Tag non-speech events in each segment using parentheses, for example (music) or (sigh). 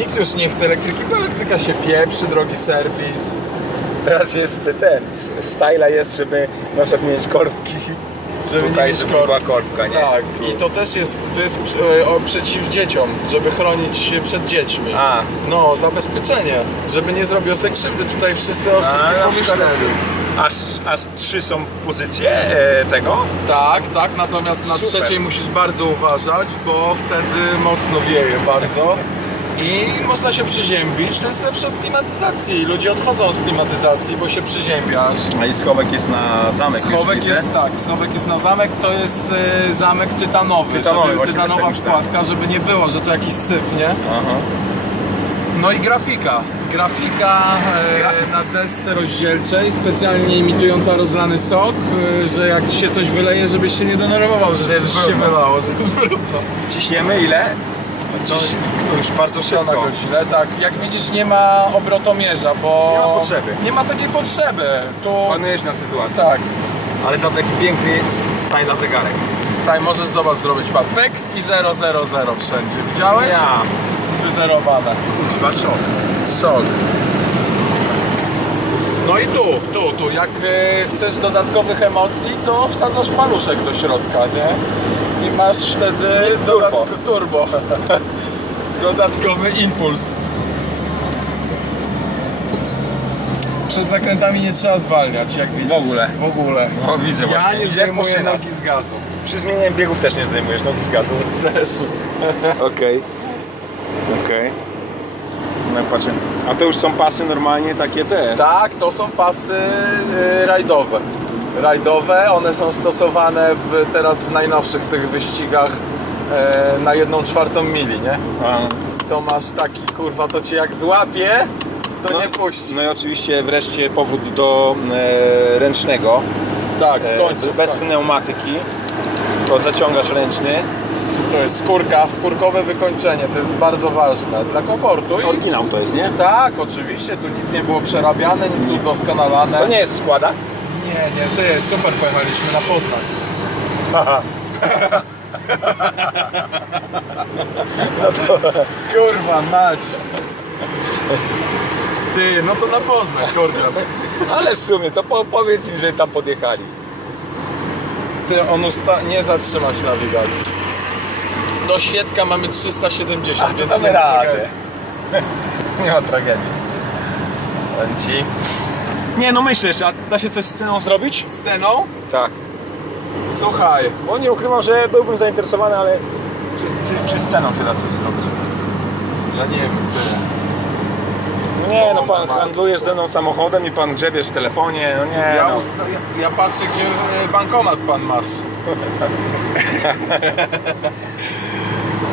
Nikt już nie chce elektryki, bo elektryka się pieprzy, drogi serwis. Teraz jest ten, styla jest, żeby na przykład mieć korbki. Żeby Tutaj, nie mieć żeby korb- była korbka, nie? Tak, i to też jest, to jest e, przeciw dzieciom, żeby chronić się przed dziećmi. A. No, zabezpieczenie, żeby nie zrobił sobie krzywdy, tutaj wszyscy o wszystkim pomyśleli. aż, aż trzy są pozycje e, tego. Tak, tak, natomiast na Super. trzeciej musisz bardzo uważać, bo wtedy mocno wieje bardzo i można się przyziębić. To jest lepsze od klimatyzacji. Ludzie odchodzą od klimatyzacji, bo się przyziębiasz. A i schowek jest na zamek Schowek już jest tak, schowek jest na zamek, to jest e, zamek tytanowy, Tytanowy, żeby, tytanowa tak wkładka, żeby nie było, że to jakiś syf, nie? Aha. No i grafika. Grafika e, na desce rozdzielczej, specjalnie imitująca rozlany sok, e, że jak ci się coś wyleje, żebyś się nie denerwował, że, Że coś się wylało, że jest brudno. Ciśniemy ile? To, Ciś... To już bardzo Strzał na szybko. godzinę, tak. Jak widzisz nie ma obrotomierza, bo... Nie ma potrzeby. Nie ma takiej potrzeby. Tu... Panujesz na sytuację. Tak. Ale za taki piękny s- styla zegarek. Staj, możesz zobacz zrobić pat. Pyk i 000 wszędzie. Widziałeś? Ja. Wyzerowane. Chyba szok. Szok. No i tu, tu, tu. Jak e, chcesz dodatkowych emocji, to wsadzasz paluszek do środka, nie? I masz wtedy turbo. turbo. (laughs) Dodatkowy impuls. Przed zakrętami nie trzeba zwalniać, jak widzisz. W ogóle. W ogóle. No, widzę Ja właśnie. nie Idzie zdejmuję maszyna. nogi z gazu. Przy zmianie biegów też nie zdejmujesz nogi z gazu. (laughs) Też. Okej. Okej. No patrzę. A to już są pasy normalnie takie te. Tak, to są pasy y, rajdowe. Rajdowe, one są stosowane w, teraz w najnowszych tych wyścigach e, na jedną czwartą mili, nie? A. To masz taki, kurwa, to cię jak złapie, to No, nie puści. no i oczywiście wreszcie powód do e, ręcznego. tak, w E, końcu. w bez końcu. pneumatyki. To zaciągasz ręczny. To jest skórka, skórkowe wykończenie, to jest bardzo ważne dla komfortu. Oryginał to jest, nie? Tak, oczywiście, tu nic nie było przerabiane, nic udoskonalane. To nie jest składa. Nie, nie, ty, super pojechaliśmy na Poznań. (laughs) Kurwa, mać. Ty, no to na Poznań, kurde. Ale w sumie to po, powiedz im, że tam podjechali. Ty, on usta- nie zatrzyma się nawigacji. Do Świecka mamy 370, A to więc damy nie radę. (laughs) Nie ma tragedii. Powiem ci. Nie no myślisz, a da się coś z ceną zrobić? Z ceną? Tak. Słuchaj, Bo nie ukrywam, że byłbym zainteresowany, ale czy, czy, czy z ceną się da coś zrobić? ja nie wiem, ty. No nie, no O, pan no, handlujesz ze mną samochodem i pan grzebiesz w telefonie, no nie Ja, no. usta- ja, ja patrzę, gdzie e, bankomat pan masz. (laughs)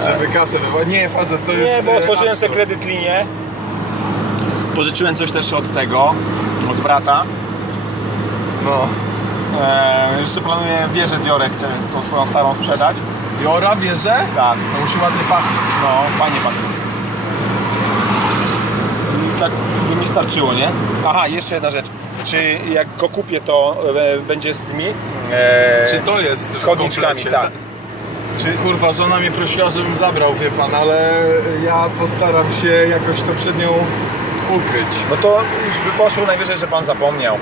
Żeby kasę wywołać. Nie, facet, to jest Nie, bo e, otworzyłem absurd. sobie kredyt linię. Pożyczyłem coś też od tego, od brata. No. Eee, jeszcze planuję wieżę Diorę, chcę tą swoją starą sprzedać. Jora, wierzę? Tak, To musi ładnie pachnieć. no fajnie pachnie. Tak by mi starczyło, nie? Aha, jeszcze jedna rzecz. Czy jak go kupię, to e, będzie z tymi? E, Czy to jest z w chodniczkami, komplecie? tak. Czy kurwa, żona mnie prosiła, żebym zabrał, wie pan, ale ja postaram się jakoś to przed nią ukryć. No to już by poszło najwyżej, że pan zapomniał.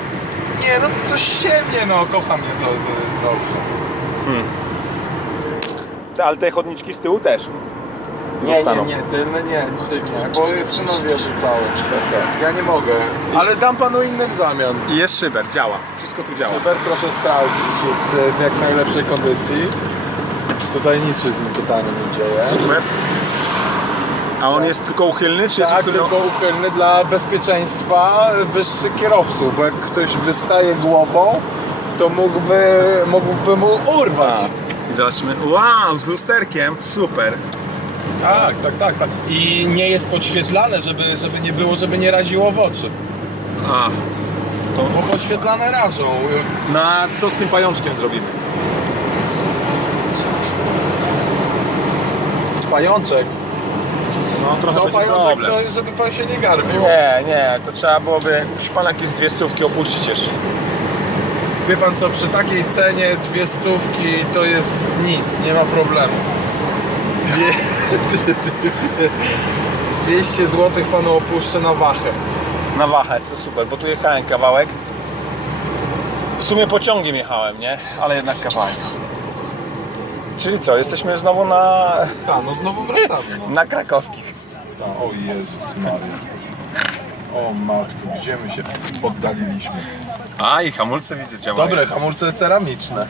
Nie, no coś ciemnie, no, kocha mnie to, to jest dobrze. Te, ale te chodniczki z tyłu też. Nie, nie, Zostaną. nie, tylne nie, ty nie, bo jest synowie rzucało. Ja nie mogę, ale dam panu inny w zamian. I jest szyber, działa. Wszystko tu działa. Super, proszę sprawdzić, jest e, w jak najlepszej kondycji. Tutaj nic się z nim totalnie nie dzieje. Super. A on jest tylko uchylny, czy jest Tak, uchylny? tylko uchylny dla bezpieczeństwa wyższych kierowców, bo jak ktoś wystaje głową, to mógłby, mógłby mu urwać. I zobaczmy. Wow, z lusterkiem. Super. Tak, tak, tak, tak. I nie jest podświetlane, żeby, żeby nie było, żeby nie raziło w oczy. A, Bo podświetlane rażą. na co z tym pajączkiem zrobimy? Pajączek. No trochę To będzie pajączek problem. to, żeby pan się nie garbił. Nie, nie, to trzeba byłoby, musi pan jakieś dwie stówki opuścić jeszcze. Wie pan co, przy takiej cenie dwie stówki to jest nic, nie ma problemu. Dwie, (laughs) 200 zł panu opuszczę na wachę. Na wachę, to super, bo tu jechałem kawałek. W sumie pociągiem jechałem, nie? Ale jednak kawałek. Czyli co, jesteśmy znowu na, Tak, no znowu wracamy. No. (laughs) na krakowskich. Ta, o Jezus Maria. O matko, gdzie my się oddaliliśmy. A i hamulce widzę działają. Dobre, hamulce ceramiczne.